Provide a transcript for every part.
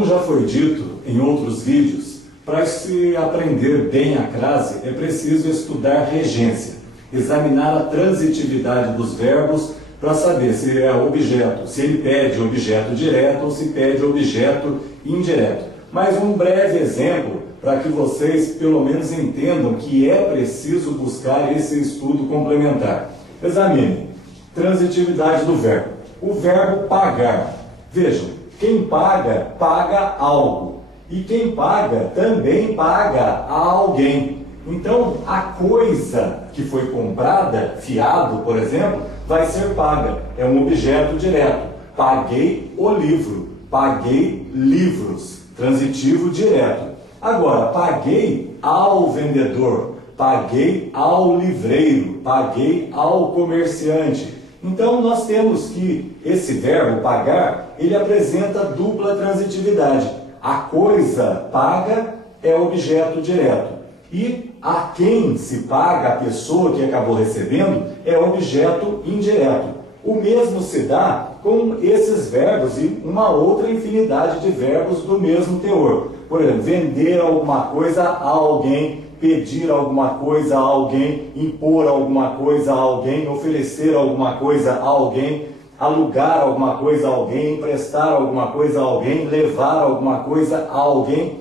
Como já foi dito em outros vídeos, para se aprender bem a crase é preciso estudar regência, examinar a transitividade dos verbos para saber se é objeto, se ele pede objeto direto ou se pede objeto indireto. Mas um breve exemplo para que vocês pelo menos entendam que é preciso buscar esse estudo complementar. Examine transitividade do verbo. O verbo pagar. Vejam, quem paga, paga algo. E quem paga, também paga a alguém. Então, a coisa que foi comprada, fiado, por exemplo, vai ser paga. É um objeto direto. Paguei o livro. Paguei livros. Transitivo direto. Agora, paguei ao vendedor. Paguei ao livreiro. Paguei ao comerciante. Então, nós temos que esse verbo pagar, ele apresenta dupla transitividade. A coisa paga é objeto direto. E a quem se paga, a pessoa que acabou recebendo, é objeto indireto. O mesmo se dá com esses verbos e uma outra infinidade de verbos do mesmo teor. Por exemplo, vender alguma coisa a alguém, pedir alguma coisa a alguém, impor alguma coisa a alguém, oferecer alguma coisa a alguém, alugar alguma coisa a alguém, emprestar alguma coisa a alguém, levar alguma coisa a alguém.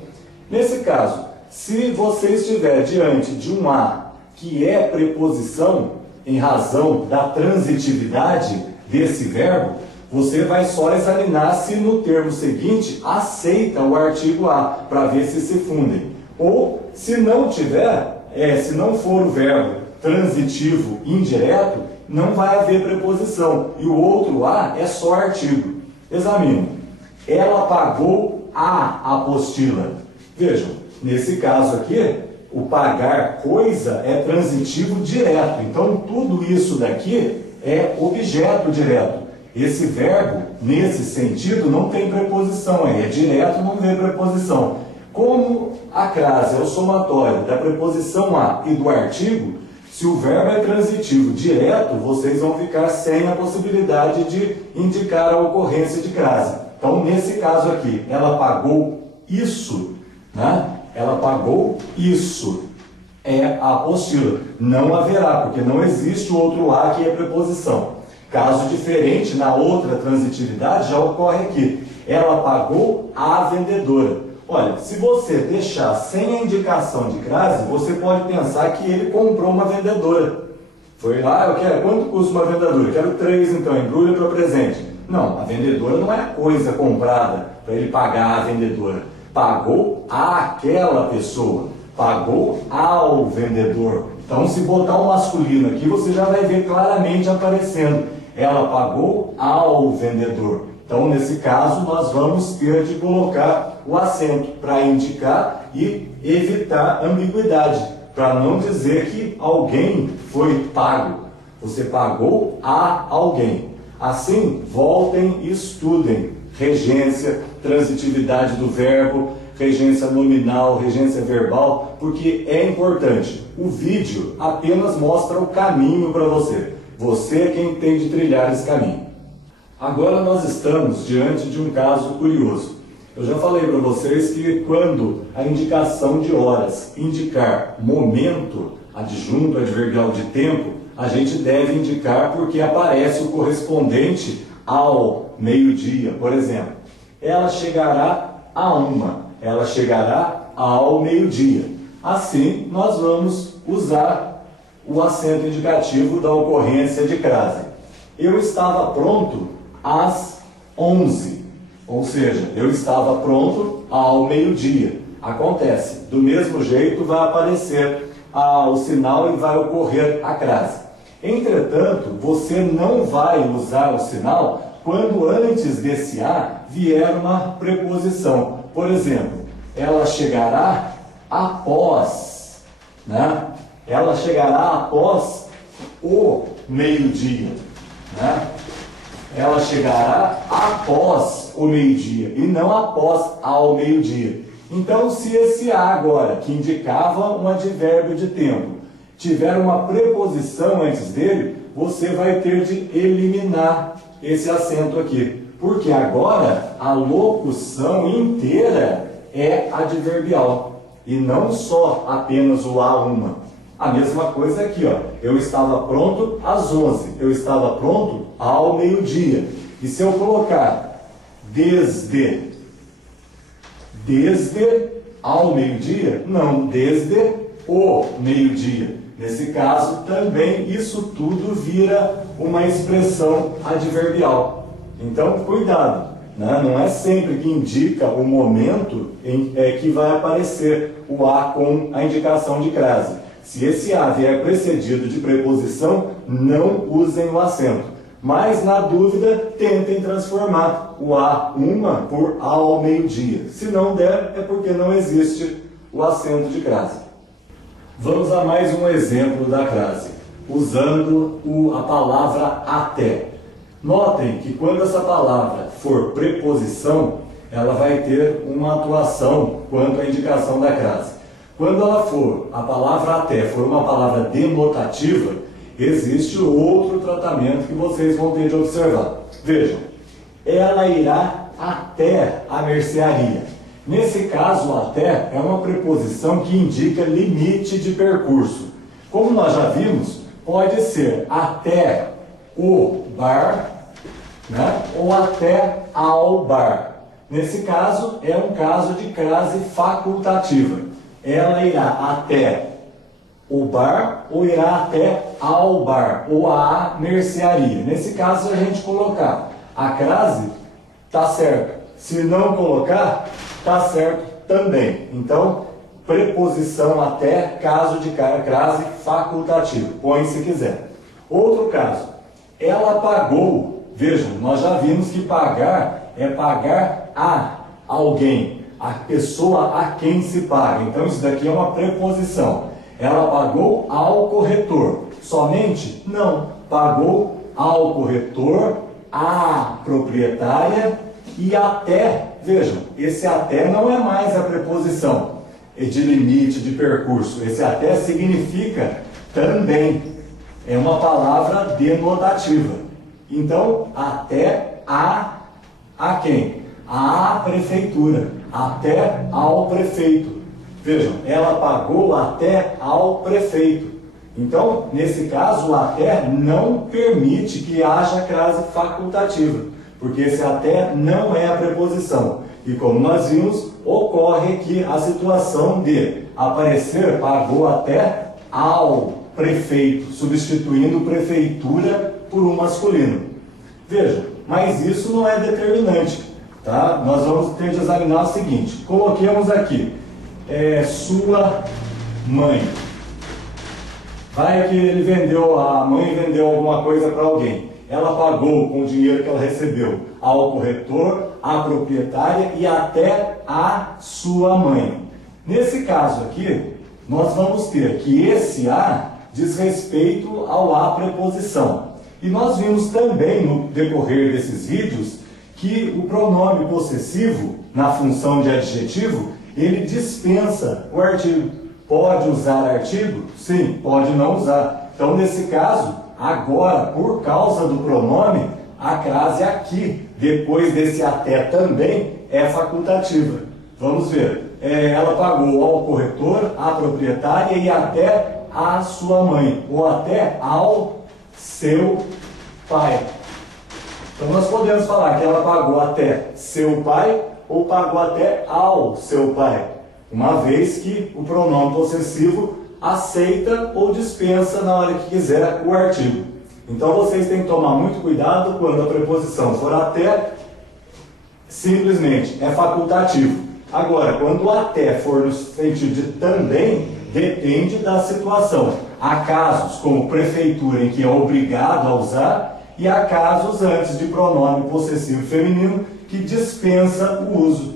Nesse caso, se você estiver diante de um a que é preposição em razão da transitividade desse verbo, você vai só examinar se no termo seguinte aceita o artigo a, para ver se se fundem. Ou, se não tiver, se não for o verbo transitivo indireto, não vai haver preposição. E o outro a é só artigo. Examine. Ela pagou a apostila. Vejam, nesse caso aqui, o pagar coisa é transitivo direto. Então, tudo isso daqui é objeto direto. Esse verbo, nesse sentido, não tem preposição. É direto, não vê preposição. Como a crase é o somatório da preposição a e do artigo, se o verbo é transitivo direto, vocês vão ficar sem a possibilidade de indicar a ocorrência de crase. Então, nesse caso aqui, ela pagou isso, né? Ela pagou isso. É a apostila. Não haverá, porque não existe o outro a que é preposição. Caso diferente, na outra transitividade, já ocorre aqui. Ela pagou a vendedora. Olha, se você deixar sem a indicação de crase, você pode pensar que ele comprou uma vendedora. Foi lá, eu quero, quanto custa uma vendedora? Eu quero 3, então, embrulha para presente. Não, a vendedora não é a coisa comprada para ele pagar a vendedora. Pagou àquela pessoa, pagou ao vendedor. Então, se botar um masculino aqui, você já vai ver claramente aparecendo. Ela pagou ao vendedor. Então, nesse caso, nós vamos ter de colocar o acento para indicar e evitar ambiguidade, para não dizer que alguém foi pago. Você pagou a alguém. Assim, voltem e estudem regência, transitividade do verbo, regência nominal, regência verbal, porque é importante. O vídeo apenas mostra o caminho para você. Você é quem tem de trilhar esse caminho. Agora nós estamos diante de um caso curioso. Eu já falei para vocês que quando a indicação de horas indicar momento, adjunto adverbial de tempo, a gente deve indicar porque aparece o correspondente ao meio-dia, por exemplo. Ela chegará a 1, ela chegará ao meio-dia. Assim, nós vamos usar o acento indicativo da ocorrência de crase. Eu estava pronto às 11, ou seja, eu estava pronto ao meio-dia. Acontece, do mesmo jeito vai aparecer o sinal e vai ocorrer a crase. Entretanto, você não vai usar o sinal quando antes desse a vier uma preposição. Por exemplo, ela chegará após, né? Ela chegará após o meio-dia, né? Ela chegará após o meio-dia e não após ao meio-dia. Então, se esse a agora, que indicava um advérbio de tempo, tiver uma preposição antes dele, você vai ter de eliminar esse acento aqui. Porque agora a locução inteira é adverbial e não só apenas o a uma. A mesma coisa aqui, ó. Eu estava pronto às 11, eu estava pronto ao meio-dia. E se eu colocar desde ao meio-dia? Não, desde o meio-dia. Nesse caso, também isso tudo vira uma expressão adverbial. Então, cuidado, né? Não é sempre que indica o momento que vai aparecer o a com a indicação de crase. Se esse a vier precedido de preposição, não usem o acento. Mas, na dúvida, tentem transformar o a uma por ao meio-dia. Se não der, é porque não existe o acento de crase. Vamos a mais um exemplo da crase, usando a palavra até. Notem que quando essa palavra for preposição, ela vai ter uma atuação quanto à indicação da crase. Quando ela for, a palavra até for uma palavra denotativa, existe outro tratamento que vocês vão ter de observar. Vejam, ela irá até a mercearia. Nesse caso, até é uma preposição que indica limite de percurso. Como nós já vimos, pode ser até o bar, né? Ou até ao bar. Nesse caso, é um caso de crase facultativa. Ela irá até o bar ou irá até ao bar, ou à mercearia. Nesse caso, se a gente colocar a crase, está certo. Se não colocar, está certo também. Então, preposição até, caso de crase facultativo. Põe se quiser. Outro caso, ela pagou. Vejam, nós já vimos que pagar é pagar a alguém, a pessoa a quem se paga. Então, isso daqui é uma preposição. Ela pagou ao corretor. Somente? Não. Pagou ao corretor, à proprietária e até. Vejam, esse até não é mais a preposição de limite, de percurso. Esse até significa também. É uma palavra denotativa. Então, até a quem? A prefeitura. Até ao prefeito. Vejam, ela pagou até ao prefeito. Então, nesse caso, o até não permite que haja crase facultativa, porque esse até não é a preposição. E como nós vimos, ocorre aqui a situação de aparecer pagou até ao prefeito, substituindo prefeitura por um masculino. Veja, mas isso não é determinante, tá? Nós vamos ter de examinar o seguinte: coloquemos aqui sua mãe. Vai que ele vendeu, a mãe vendeu alguma coisa para alguém. Ela pagou com o dinheiro que ela recebeu ao corretor, à proprietária e até a sua mãe. Nesse caso aqui, nós vamos ter que esse a diz respeito ao a preposição. E nós vimos também no decorrer desses vídeos que o pronome possessivo, na função de adjetivo, ele dispensa o artigo. Pode usar artigo? Sim, pode não usar. Então, nesse caso, agora, por causa do pronome, a crase aqui, depois desse até também, é facultativa. Vamos ver. Ela pagou ao corretor, à proprietária e até à sua mãe, ou até ao seu pai. Então, nós podemos falar que ela pagou até seu pai ou pagou até ao seu pai, uma vez que o pronome possessivo aceita ou dispensa na hora que quiser o artigo. Então vocês têm que tomar muito cuidado quando a preposição for até, simplesmente é facultativo. Agora, quando o até for no sentido de também, depende da situação. Há casos como prefeitura em que é obrigado a usar, e há casos antes de pronome possessivo feminino que dispensa o uso.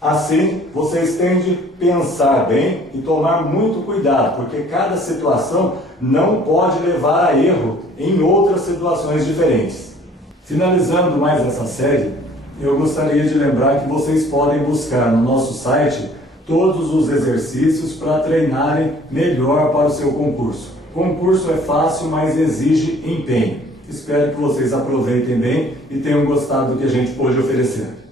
Assim, vocês têm de pensar bem e tomar muito cuidado, porque cada situação não pode levar a erro em outras situações diferentes. Finalizando mais essa série, eu gostaria de lembrar que vocês podem buscar no nosso site todos os exercícios para treinarem melhor para o seu concurso. Concurso é fácil, mas exige empenho. Espero que vocês aproveitem bem e tenham gostado do que a gente pôde oferecer.